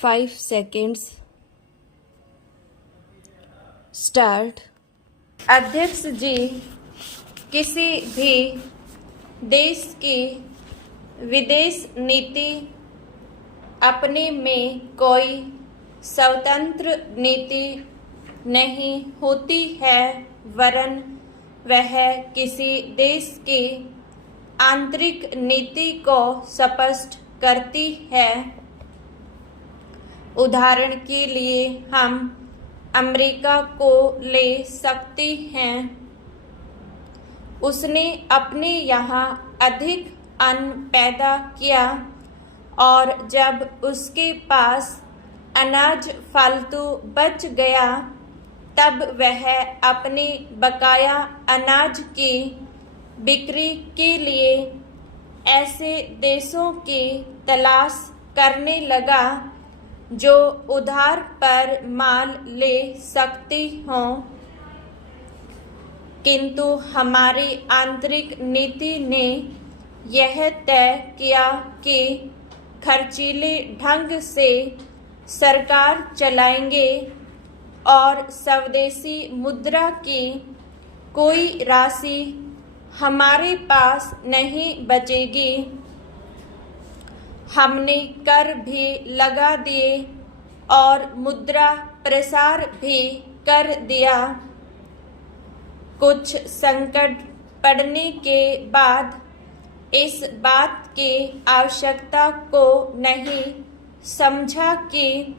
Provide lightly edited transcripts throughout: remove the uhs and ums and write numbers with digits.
5 seconds. Start. अध्यक्ष जी, किसी भी देश की विदेश नीति अपने में कोई स्वतंत्र नीति नहीं होती है, वरन वह किसी देश की आंतरिक नीति को स्पष्ट करती है। उदाहरण के लिए हम अमेरिका को ले सकते हैं। उसने अपने यहाँ अधिक अन्न पैदा किया और जब उसके पास अनाज फालतू बच गया, तब वह अपने बकाया अनाज की बिक्री के लिए ऐसे देशों की तलाश करने लगा जो उधार पर माल ले सकते हों। किंतु हमारी आंतरिक नीति ने यह तय किया कि खर्चीले ढंग से सरकार चलाएंगे और स्वदेशी मुद्रा की कोई राशि हमारे पास नहीं बचेगी। हमने कर भी लगा दिए और मुद्रा प्रसार भी कर दिया। कुछ संकट पड़ने के बाद इस बात की आवश्यकता को नहीं समझा कि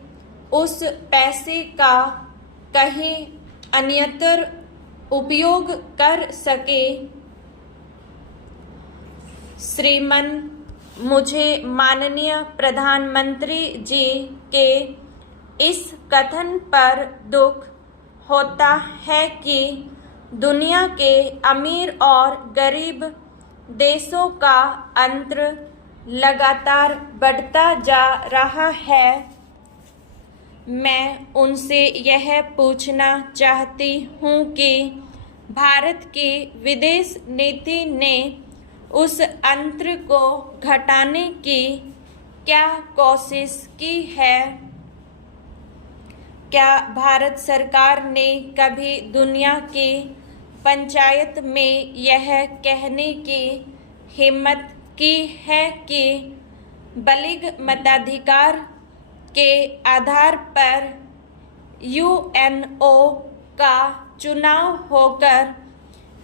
उस पैसे का कहीं अन्यत्र उपयोग कर सके। श्रीमान, मुझे माननीय प्रधानमंत्री जी के इस कथन पर दुख होता है कि दुनिया के अमीर और गरीब देशों का अंतर लगातार बढ़ता जा रहा है। मैं उनसे यह पूछना चाहती हूँ कि भारत की विदेश नीति ने उस अंतर को घटाने की क्या कोशिश की है? क्या भारत सरकार ने कभी दुनिया की पंचायत में यह कहने की हिम्मत की है कि बालिग मताधिकार के आधार पर यूएनओ का चुनाव होकर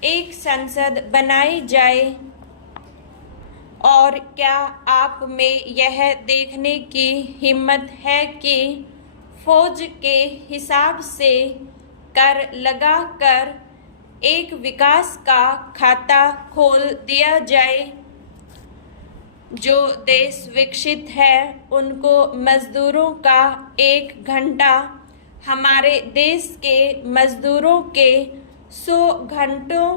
एक संसद बनाई जाए? और क्या आप में यह देखने की हिम्मत है कि फौज के हिसाब से कर लगाकर एक विकास का खाता खोल दिया जाए? जो देश विकसित है उनको मजदूरों का 1 घंटा हमारे देश के मजदूरों के 100 घंटों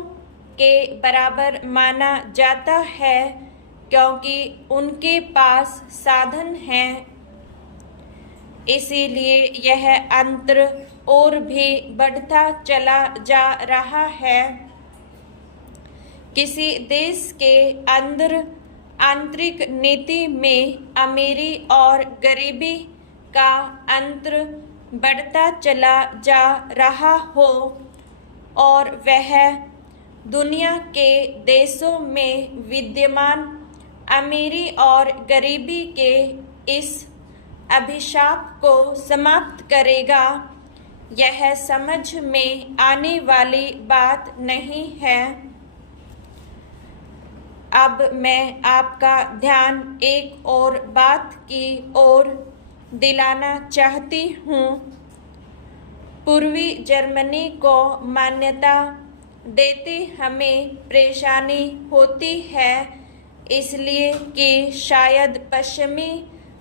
के बराबर माना जाता है, क्योंकि उनके पास साधन हैं। इसीलिए यह अंतर और भी बढ़ता चला जा रहा है। किसी देश के अंदर आंतरिक नीति में अमीरी और गरीबी का अंतर बढ़ता चला जा रहा हो और वह दुनिया के देशों में विद्यमान अमीरी और गरीबी के इस अभिशाप को समाप्त करेगा, यह समझ में आने वाली बात नहीं है। अब मैं आपका ध्यान एक और बात की ओर दिलाना चाहती हूँ। पूर्वी जर्मनी को मान्यता देते हमें परेशानी होती है, इसलिए कि शायद पश्चिमी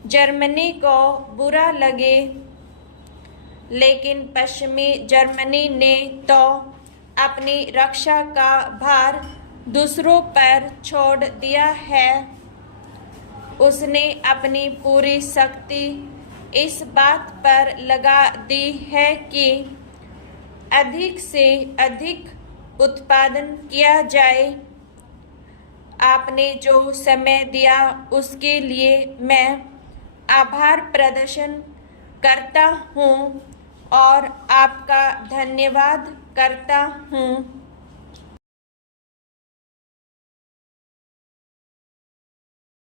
जर्मनी को बुरा लगे, लेकिन पश्चिमी जर्मनी ने तो अपनी रक्षा का भार दूसरों पर छोड़ दिया है। उसने अपनी पूरी शक्ति इस बात पर लगा दी है कि अधिक से अधिक उत्पादन किया जाए। आपने जो समय दिया उसके लिए मैं आभार प्रदर्शन करता हूँ और आपका धन्यवाद करता हूँ।